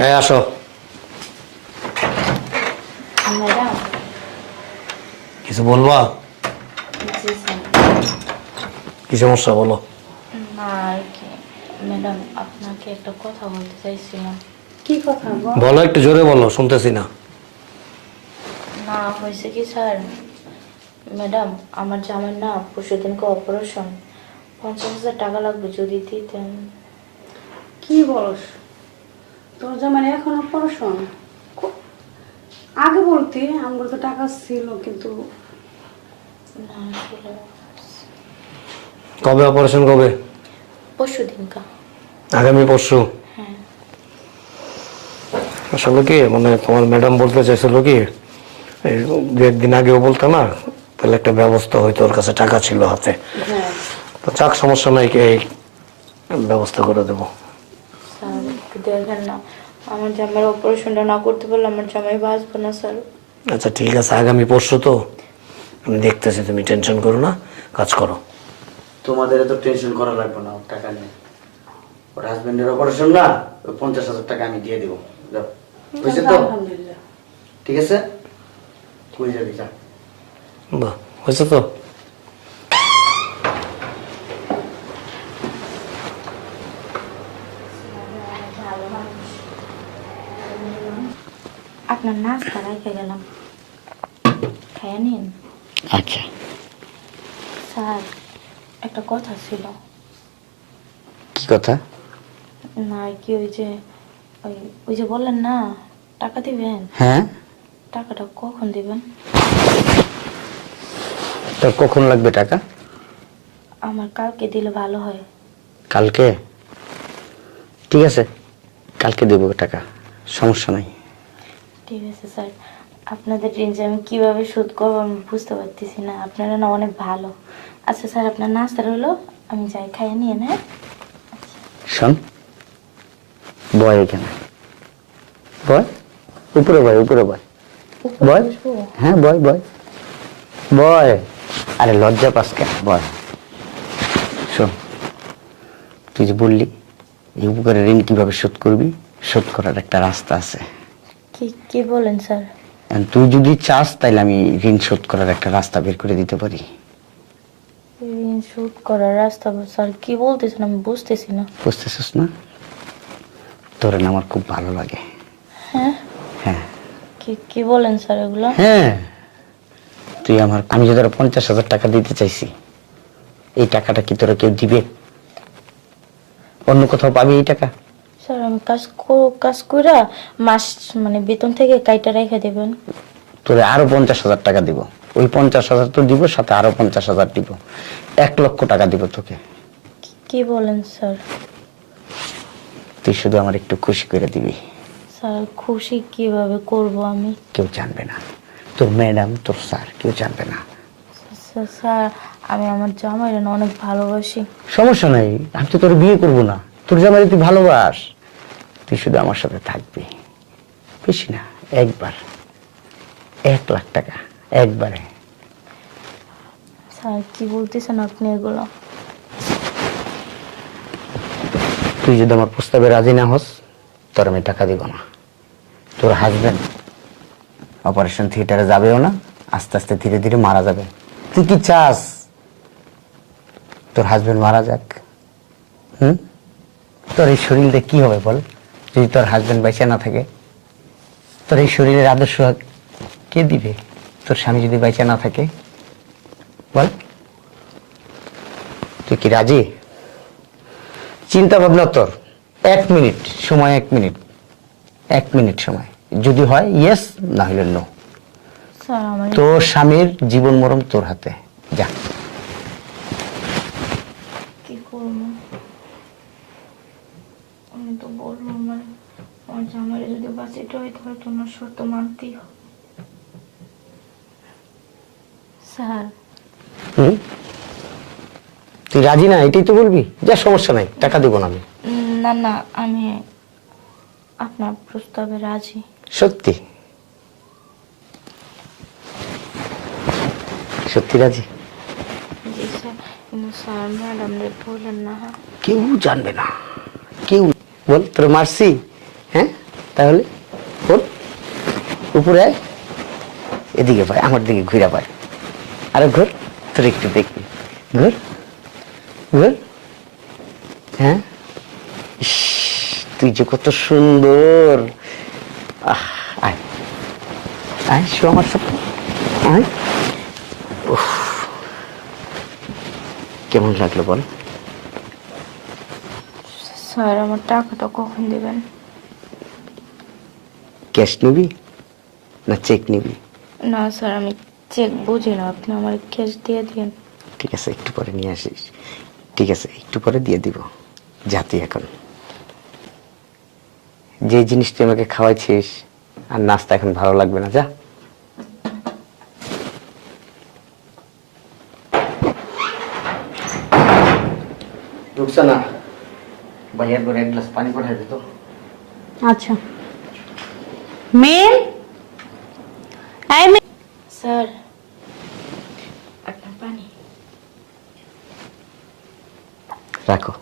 এই আসো। ম্যাডাম। কিছু বলবা? জি স্যার। কি সমস্যা বলো? না আর কি ম্যাডাম, আপনাকে একটা কথা বলতে চাইছিলাম। কি কথা গো? বলো, একটু জোরে বলো, শুনতেছি না। না হয়েছে কি স্যার, ম্যাডাম আমার জামাই না পরশুদিনকে অপারেশন, 50,000 টাকা লাগবে যদি দিতেন। কি বলস? তোর জামাই এখন অপারেশন? আগে বলতে আমার তো টাকা ছিল, কিন্তু না আসলে কবে অপারেশন, কবে? পরশুদিনকা। আগামী পরশু? হ্যাঁ। আসলে কি মানে তোমার ম্যাডাম বলতে চাইছিল কি, এই দু একদিন আগেও বলতো না, তাহলে একটা ব্যবস্থা হয়তো, ওর কাছে টাকা ছিল হাতে। হ্যাঁ তো চাক, সমস্যা নাই, এই ব্যবস্থা করে দেবো। স্যার একটু দেখেন না, আমার জামাইয়ের অপারেশনটা না করতে পারলে আমার জামাই বাঁচবে না স্যার। আচ্ছা ঠিক আছে, আগামী পরশু তো আমি দেখতেছি, তুমি টেনশন করো না, কাজ করো। তোমাদের এত টেনশন করা লাগবে না, ওর টাকা নেই। ওর হাজবেন্ডের অপারেশন না, ওই 50,000 টাকা আমি দিয়ে দেবো। যাও, বুঝছে তো? আলহামদুলিল্লাহ। ঠিক আছে, কই যাবি যা। বাহ, হয়েছে তো। আপনার নাস্তা রেখে গেলাম, খেয়ে নিন। আচ্ছা, স্যার একটা কথা ছিল। কি কথা? না কি ওই যে ওই ওই যে বললেন না টাকা দিবেন, হ্যাঁ, টাকাটা কখন দিবেন? তোর কখন লাগবে টাকা? আমার কালকে দিলে ভালো হয়। কালকে? ঠিক আছে, কালকে দেবো টাকা, সমস্যা নাই। ঠিক আছে স্যার, আপনাদের ঋণ যে আমি কীভাবে শোধ করবো আমি বুঝতে পারতেছি না, আপনারা না অনেক ভালো। আচ্ছা স্যার, আপনার নাস্তা রইলো, আমি যাই, খাইয়ে নিয়ে হ্যাঁ। শোন, বয় এখানে, বয়, উপরে বয়, উপরে বয়, বয়। হ্যাঁ বয় বয় বয়। আরে লজ্জা পাস কেন, বয়। শোন, তুই যে বললি এই উপকারের ঋণ কিভাবে শোধ করবি, শোধ করার একটা রাস্তা আছে। কি কি বলেন স্যার? And তুই যদি চাস তাহলে আমি ঋণ শোধ করার একটা রাস্তা বের করে দিতে পারি। ঋণ শোধ করার রাস্তা? স্যার কি বলতেছেন আমি বুঝতেছি না। বুঝতেছিস না? তোর না আমার খুব ভালো লাগে। হ্যাঁ হ্যাঁ কি কি বলেন স্যার এগুলো? হ্যাঁ, তুই আমার, আমি যে তোর 50,000 টাকা দিতে চাইছি, এই টাকাটা কি তোরা কেউ দিবে? অন্য কোথাও পাবি এই টাকা? স্যার আমি কাজ কইরা মাস মানে বেতন থেকে কাইটা রেখে দেবেন। তোরে আরো 50,000 টাকা দিব, ওই 50,000 তো দিব, সাথে আরো 50,000 দিব, 1,00,000 টাকা দিব তোকে। কি বলেন স্যার? তুই শুধু আমার একটু খুশি করে দিবি। স্যার খুশি কিভাবে করব আমি? কেউ জানবে না, তোর ম্যাডাম, তোর স্যার, কেউ জানবে না। স্যার আমি আমার জামাইরে না অনেক ভালোবাসি। সমস্যা নাই, আমি তো তোর বিয়ে করবো না, তোর জামাই তুই ভালোবাস, তুই শুধু আমার সাথে থাকবি, বেশি না, একবার 1,00,000 টাকা একবারে। স্যার কি বলতেছেন আপনি এগুলো? তুই যদি আমার প্রস্তাবে রাজি না হস, তোর আমি টাকা দিব না। তোর হাজবেন্ড অপারেশন থিয়েটারে যাবেও না, আস্তে আস্তে ধীরে ধীরে মারা যাবে। তুই কি চাস তোর হাজবেন্ড মারা যাক? তোর এই শরীরে কি হবে বল, যদি তোর হাজবেন্ড বেঁচে না থাকে? তোর এই শরীরের আদর্শ কে দিবে তোর স্বামী যদি বেঁচে না থাকে? বল, তুই কি রাজি? চিন্তা ভাবনা তোর, 1 মিনিট সময়, 1 মিনিট, 1 মিনিট সময়, যদি হয় ইয়েস, না হলে নো। স্যার আমার তোর স্বামীর জীবন মরণ তোর হাতে, যা। কি করবো? আমি তো বলবো আমার জামাইরে যদি বাঁচিতে হয় তাহলে তো ওনার শর্ত মানতেই হবে। স্যার তুই রাজি না, এটাই তো বলবি, যা, সমস্যা নাই, টাকা দিব না আমি। না না, আমি আপনার প্রস্তাবে রাজি। সত্যি? সত্যি রাজি? জি স্যার, কিন্তু স্যার ম্যাডাম বললেন না। হ্যাঁ কেউ জানবে না, কেউ। বল, তোর মারছি? হ্যাঁ, তাহলে ওর উপরে আয়, এদিকে পায়, আমার দিকে ঘুরে পায়, আরে ঘুর, তোর একটু দেখবি, ঘুর ঘুর। হ্যাঁ, ইস, তুই যে কত সুন্দর। আহ, আয় আয়, শো আমার সাথে আয়। উফ, কেমন লাগলো বল? স্যার আমার টাকাটা কখন দিবেন? ক্যাশ নিবি না চেক নিবি? না স্যার, আমি চেক বুঝি না, আপনি আমার ক্যাশ দিয়ে দিন। ঠিক আছে, একটু পরে নিয়ে আসিস। ঠিক আছে, একটু পরে দিয়ে দিব। যা তুই এখন। যে জিনিস তুই আমাকে খাওয়াইছিস আর নাস্তা এখন ভালো লাগবে না, যা। ঢুকছে না, ভাইয়ার করে এক গ্লাস পানি পাঠাই দিত। আচ্ছা মেন, এই মেন, স্যার আপনার পানি। রাখো।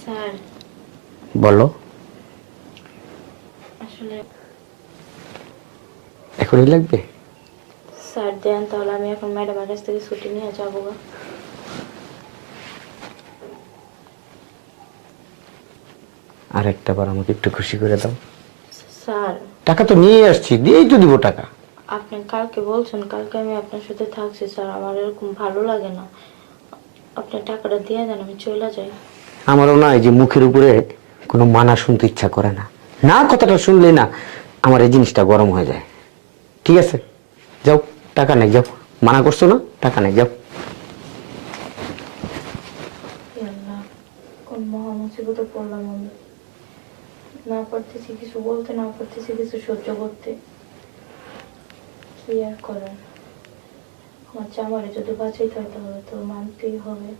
স্যার বলো। আসলে এখনই লাগবে? স্যার দেন, তাহলে আমি এখন ম্যাডামের কাছ থেকে ছুটি নিয়ে যাবো গা। আর একটা বার আমাকে একটু খুশি করে দাও। স্যার টাকা তো নিয়ে আসছি, দিয়েই তো দিব টাকা। আপনি কালকে বলছেন, কালকে আমি আপনার সাথে থাকছি স্যার, আমার এরকম ভালো লাগে না। আপনি টাকাটা দিয়ে দেন, আমি চলে যাই। আমারও না এই যে মুখের উপরে কোনো মানা শুনতে ইচ্ছা করে না, না কথাটা শুনলে না আমার এই জিনিসটা গরম হয়ে যায়। ঠিক আছে, যাও, টাকা নেই, যাও। মানা করছো না, টাকা নেই, যাও। হে আল্লাহ, কোন মহা মুসিবতে পড়লাম আমি। না পারতেছি কিছু বলতে, না পারতেছি কিছু সহ্য করতে। কি আর করার, আমার জামারে যদি বাঁচাইতে হয় তাহলে তো মানতেই হবে।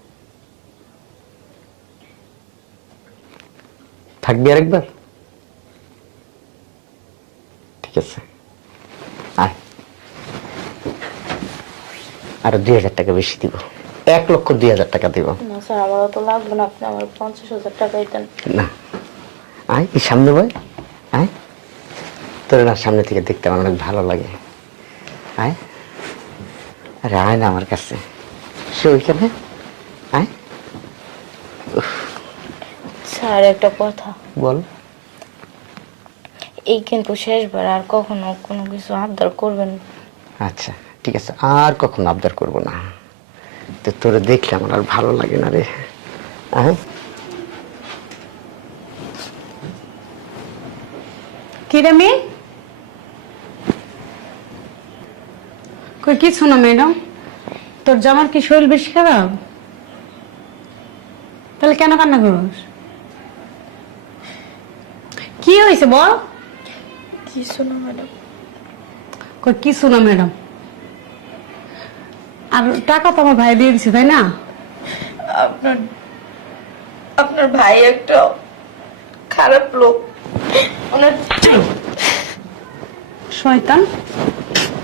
থাকবি আরেকবার? ঠিক আছে, আয়। আর 2,000 টাকা বেশি দিব, 1,02,000 টাকা দিব। না স্যার, আমার তো লাগবে না, আপনি আমার 50,000 টাকাই দেন। না, আয়, এই সামনে বয়, আয়। তোর না সামনে থেকে দেখতে আমার অনেক ভালো লাগে। আয়, আরে আয় না আমার কাছে, সে ওইখানে আয়। স্যার একটা কথা, বল। এই কিন্তু শেষবার, আর কখনো কোনো কিছু আবদার করবেন না। আচ্ছা ঠিক আছে, আর কখনো আবদার করব না। তো তোরে দেখলে আমার আর ভালো লাগে না রে। আয়। কি রে মেয়ে? কই কিছু না ম্যাডাম, তোর জামার কি শরীর বেশি খারাপ? তাহলে কেন কান্না করস? কি হয়েছে বল? কিছু না ম্যাডাম। কই কিছু না ম্যাডাম, আর টাকা তো আমার ভাই দিয়ে দিছে তাই না? আপনার আপনার ভাই একটা খারাপ লোক, ওনার শয়তান,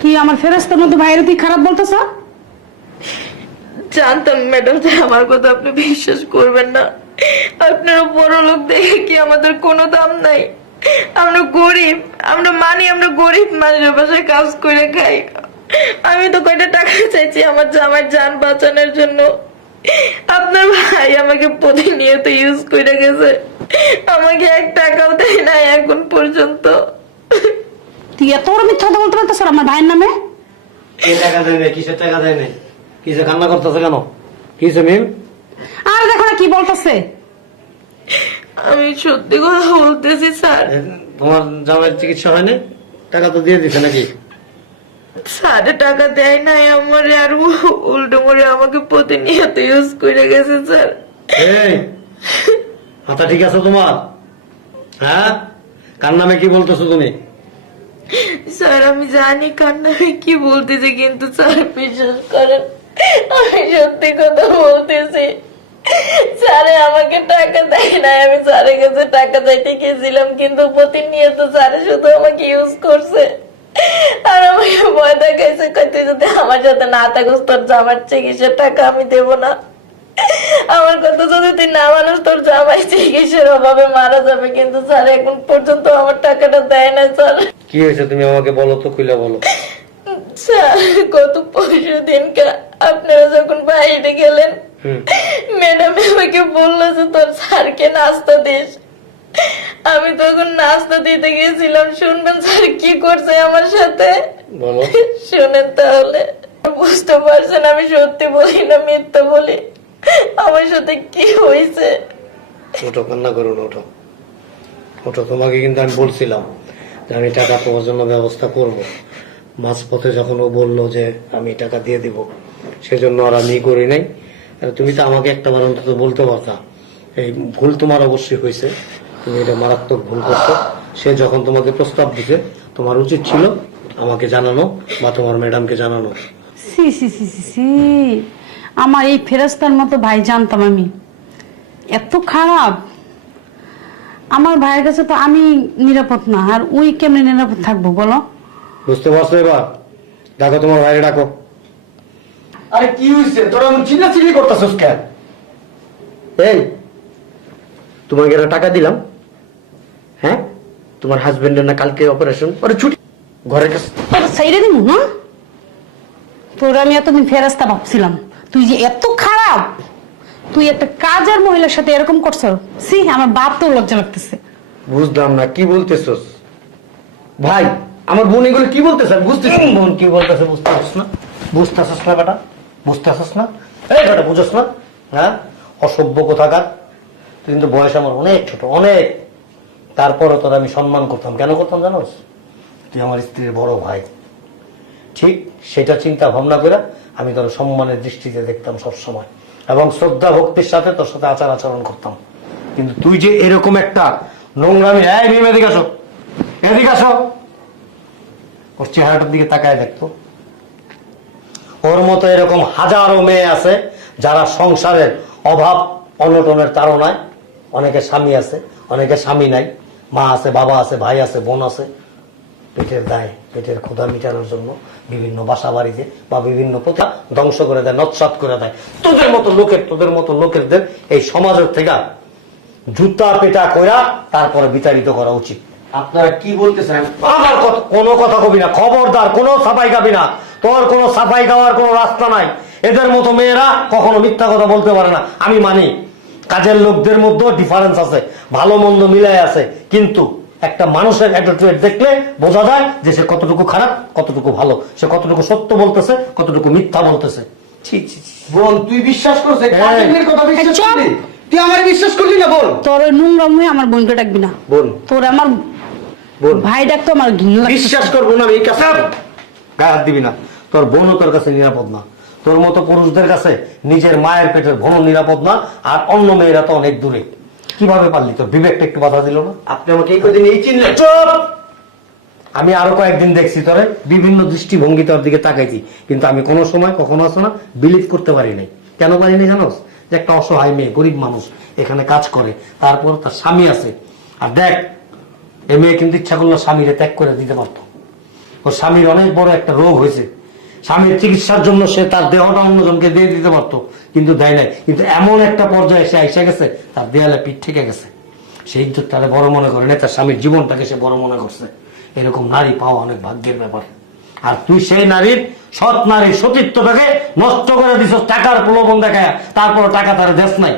তুই আমার ফেরেস্তার মধ্যে ভাইয়ের তুই খারাপ বলতেছ? জানতাম ম্যাডাম যে আমার কথা আপনি বিশ্বাস করবেন না। আপনারা বড় লোক দেখে কি আমাদের কোনো দাম নাই? আমরা গরিব, আমরা গরিব মানুষের বাসায় কাজ করে খাই। আমি তো কয়টা টাকা চাইছি আমার জামার জান বাঁচানোর জন্য। আপনার ভাই আমাকে প্রতিনিয়ত ইউজ করে গেছে, আমাকে 1 টাকাও দেয় না এখন পর্যন্ত। তুই এত বড় মিথ্যা কথা বলতে পারতেছ আমার ভাইয়ের নামে? কে টাকা দেয় নাই? কিসের টাকা দেয় নাই? কিসে কান্না করতেছে কেন? কিসে মিম? আর দেখো না কি বলতেছে। আমি সত্যি কথা বলতেছি স্যার। তোমার জামাইয়ের চিকিৎসা হয় না? টাকা তো দিয়ে দিছে নাকি? স্যার টাকা দেয় নাই আমার, আর উল্টো করে আমাকে প্রতিনিয়ত ইউজ করে গেছে স্যার। এই মাথা ঠিক আছে তোমার? হ্যাঁ, কার নামে কি বলতেছো তুমি? স্যার আমি জানি কান্নায় কি বলতেছি, কিন্তু স্যার বিশ্বাস করেন আমি সত্যি কথা বলতেছি। স্যারে আমাকে টাকা দেয় নাই, আমি স্যারের কাছে টাকা চাইতে গেছিলাম, কিন্তু প্রতিনিয়ত স্যারে শুধু আমাকে ইউজ করছে আর আমাকে ভয় দেখাইছে, কইতে যদি আমার সাথে না থাকিস তোর জামার চিকিৎসার টাকা আমি দেবো না। আমার কথা যদি তুই না মানুষ, তোর জামাই চিকিৎসার অভাবে মারা যাবে, কিন্তু স্যার এখন পর্যন্ত আমার টাকাটা দেয় না স্যার। কি হয়েছে তুমি আমাকে বলো তো, খুলে বলো। স্যার গত 15 দিনকে আপনারা যখন বাইরে গেলেন, ম্যাডাম আমাকে বললো যে তোর স্যারকে নাস্তা দিস। আমি তখন নাস্তা দিতে গেছিলাম। শুনবেন স্যার কি করছে আমার সাথে? বলো। শুনেন তাহলে, বুঝতে পারছেন আমি সত্যি বলি না মিথ্যা বলি, আমার সাথে কি হয়েছে। ওঠো, কান্না করো না, ওঠো ওঠো। তোমাকে কিন্তু আমি বলছিলাম যে আমি টাকা তোমার জন্য ব্যবস্থা করব। মাঝপথে যখন ও বললো যে আমি টাকা দিয়ে দিব, সেজন্য আর আমি করি নাই। আর তুমি তো আমাকে একটাবার অন্তত বলতে পারতা। এই ভুল তোমার অবশ্যই হয়েছে, তুমি এটা মারাত্মক ভুল করছো। সে যখন তোমাকে প্রস্তাব দিতে, তোমার উচিত ছিল আমাকে জানানো বা তোমার ম্যাডামকে জানানো। সি সি সি সি সি, আমার এই ফেরেস্তার মতো ভাই জানতাম আমি এত খারাপ। আমার ভাইয়ের কাছে তো আমি নিরাপদ না, আর ওই কেমনে নিরাপদ থাকবো বলো? বুঝতে পারছো এবার? ডাকো তোমার ভাইরে, ডাকো। আরে কি হয়েছে তোরা এমন চিল্লাচিল্লি করতেছিস কেন? এই তোমাকে একটা টাকা দিলাম, হ্যাঁ? তোমার হাজবেন্ডের না কালকে অপারেশন, ওরে ছুটি ঘরের কাছে। তোর সাইডে দিব না, তোর আমি এতদিন ফেরাস্তা ভাবছিলাম। তুই যে এত খারাপ, তুই একটা কাজের মহিলার সাথে এরকম করছো। সি, আমার বাপ তো লজ্জা লাগতেছে। বুঝলাম না কি বলতেছস ভাই। আমার বোন এগুলো কি বলতেছে আমি বুঝতেছি। বোন কি বলতেছে বুঝতেছস না? বুঝতেছস না বেটা? বুঝতেছস না? এই বেটা বুঝছস না? হ্যাঁ, অসভ্য কোথাকার। তুই কিন্তু বয়স আমার অনেক ছোট, অনেক। তারপরও তোর আমি সম্মান করতাম। কেন করতাম জানোস? তুই আমার স্ত্রীর বড় ভাই। ঠিক সেটা চিন্তা ভাবনা করে আমি তোর সম্মানের দৃষ্টিতে দেখতাম সবসময়, এবং শ্রদ্ধা ভক্তির সাথে তোর সাথে আচার আচরণ করতাম। কিন্তু তুই যে এরকম একটা নোংরামি। এই মেয়ে, এদিকে আসো, এদিকে আসো। ওর চেহারাটার দিকে তাকায় দেখতো। ওর মতো এরকম হাজারো মেয়ে আছে যারা সংসারের অভাব অনটনের তাড়নায়, অনেকে স্বামী আছে, অনেকে স্বামী নাই, মা আছে, বাবা আছে, ভাই আছে, বোন আছে, পেটের দায়, পেটের ক্ষুধা মিটানোর জন্য বিভিন্ন বাসা বাড়িতে বা বিভিন্ন প্রথা ধ্বংস করে দেয়, নৎসাৎ করে দেয়। তোদের মতো লোকেরদের এই সমাজের থেকে জুতা পেটা কইরা তারপরে বিতাড়িত করা উচিত। আপনারা কি বলতেছেন? আমার কোনো কথা কবি না, খবরদার। কোনো সাফাই গাবি না, তোর কোনো সাফাই গাওয়ার কোনো রাস্তা নাই। এদের মতো মেয়েরা কখনো মিথ্যা কথা বলতে পারে না। আমি মানি কাজের লোকদের মধ্যেও ডিফারেন্স আছে, ভালো মন্দ মিলাই আছে, কিন্তু একটা মানুষের অ্যাটিটিউড দেখলে বোঝা যায় যে সে কতটুকু খারাপ, কতটুকু ভালো, সে কতটুকু সত্য বলতেছে, কতটুকু মিথ্যা বলতেছে। বোন তুই বিশ্বাস করছিস? কথা বিশ্বাস চুপ। করলি? তুই আমার বিশ্বাস করলি না? বল। তোর ওই নোংরা মুখে আমার বোনকে ডাকবি না। বোন, তোর আমার বোন, ভাই ডাকতো আমার ঘৃণা লাগছে। বিশ্বাস করবো না আমি এই কাছে। গায়ে হাত দিবি না। তোর বোনও তোর কাছে নিরাপদ না। তোর মতো পুরুষদের কাছে নিজের মায়ের পেটের বোনও নিরাপদ না, আর অন্য মেয়েরা তো অনেক দূরে। কিভাবে পারলি? তোর বিবেকটা একটু বাধা দিল না? আপনি আমাকে এই কদিন এই চিনলেন? চুপ! আমি আরো কয়েকদিন দেখছি তোরে বিভিন্ন দৃষ্টিভঙ্গি তোর দিকে তাকাইছি, কিন্তু আমি কোনো সময় কখনো আসো না বিলিভ করতে পারি নাই। কেন পারিনি জানোস? যে একটা অসহায় মেয়ে, গরিব মানুষ, এখানে কাজ করে, তারপর তার স্বামী আছে। আর দেখ, এই মেয়ে কিন্তু ইচ্ছা করলো স্বামীরে ত্যাগ করে দিতে পারতো। ওর স্বামীর অনেক বড় একটা রোগ হয়েছে, স্বামীর চিকিৎসার জন্য সে তার দেহটা অন্যজনকে দিয়ে দিতে পারতো, কিন্তু দেয় নাই। কিন্তু এমন একটা পর্যায়ে সে আইসা গেছে, তার দেয়ালে পিঠ ঠেকে গেছে। সেই ইজ্জত তারা বড় মনে করে না, তার স্বামীর জীবনটাকে সে বড় মনে করছে। এরকম নারী পাওয়া অনেক ভাগ্যের ব্যাপার। আর তুই সেই নারীর, সৎ নারীর সতীত্বটাকে নষ্ট করে দিছ টাকার প্রলোভন দেখায়, তারপর টাকা তারা দেশ নাই।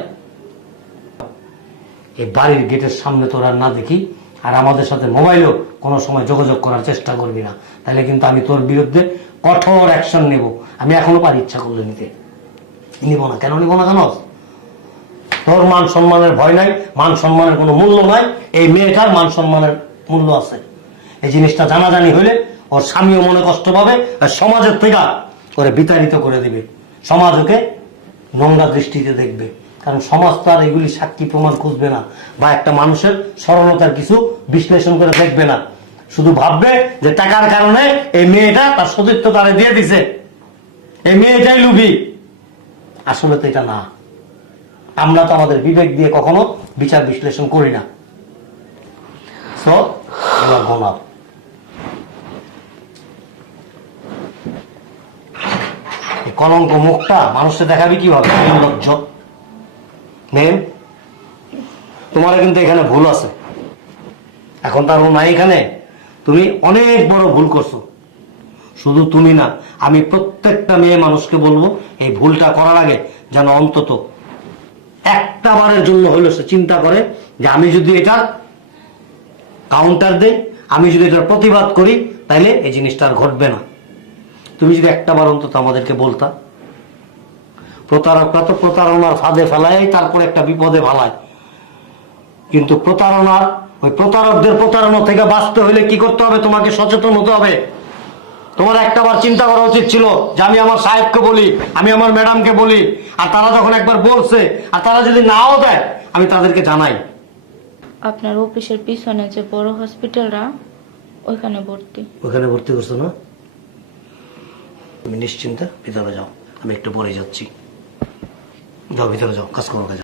এই বাড়ির গেটের সামনে তোর আর না দেখি, আর আমাদের সাথে মোবাইলেও কোনো সময় যোগাযোগ করার চেষ্টা করবি না, তাহলে কিন্তু আমি তোর বিরুদ্ধে কঠোর অ্যাকশন নেব। আমি এখনো পারি ইচ্ছা করলে নিতে, নিব না। কেন নিব না জানোস? তোর মান সম্মানের ভয় নাই, মান সম্মানের কোনো মূল্য নাই। এই মেয়েটার মান সম্মানের মূল্য আছে। এই জিনিসটা জানাজানি হইলে ওর স্বামীও মনে কষ্ট পাবে, আর সমাজের থেকে ওরে বিতাড়িত করে দিবে। সমাজ ওকে নোংরা দৃষ্টিতে দেখবে, কারণ সমাজ তো আর এগুলি সাক্ষী প্রমাণ খুঁজবে না, বা একটা মানুষের সরলতার কিছু বিশ্লেষণ করে দেখবে না। শুধু ভাববে যে টাকার কারণে এই মেয়েটা তার সতীত্ব তারে দিয়ে দিছে, এই মেয়েটাই লুভি। আসলে তো এটা না। আমরা তো আমাদের বিবেক দিয়ে কখনো বিচার বিশ্লেষণ করি না। সো আমরা গোনা। কলঙ্ক মুখটা মানুষকে দেখাবি কিভাবে? নির্লজ্জ। মেম, তোমার কিন্তু এখানে ভুল আছে। এখন তার ও নাই এখানে, তুমি অনেক বড় ভুল করছো। শুধু তুমি না, আমি প্রত্যেকটা মেয়ে মানুষকে বলবো এই ভুলটা করার আগে যেন অন্তত একটা বারের জন্য হলো সে চিন্তা করে যে আমি যদি এটার কাউন্টার দেই, আমি যদি এটার প্রতিবাদ করি, তাইলে এই জিনিসটা আর ঘটবে না। তুমি যদি একটা বার অন্তত আমাদেরকে বলতা। প্রতারকরা তো প্রতারণার ফাঁদে ফেলায়, তারপর একটা বিপদে ফেলায়। কিন্তু প্রতারণার ওই প্রতারকদের প্রতারণা থেকে বাঁচতে হলে কি করতে হবে? তোমাকে সচেতন হতে হবে। তোমার একটাবার চিন্তা করা উচিত ছিল যে আমি আমার সাহেবকে বলি, আমি আমার ম্যাডামকে বলি, আর তারা যখন একবার বলছে আর তারা যদি নাও দেয়, আমি তাদেরকে জানাই। আপনার অফিসের পিছনে যে বড় হসপিটালটা, ওইখানে ভর্তি। ওখানে ভর্তি করছো না? তুমি নিশ্চিন্তে ভিতরে যাও, আমি একটু পরে যাচ্ছি। যাও ভিতরে যাও, কাজ করো, কাজ।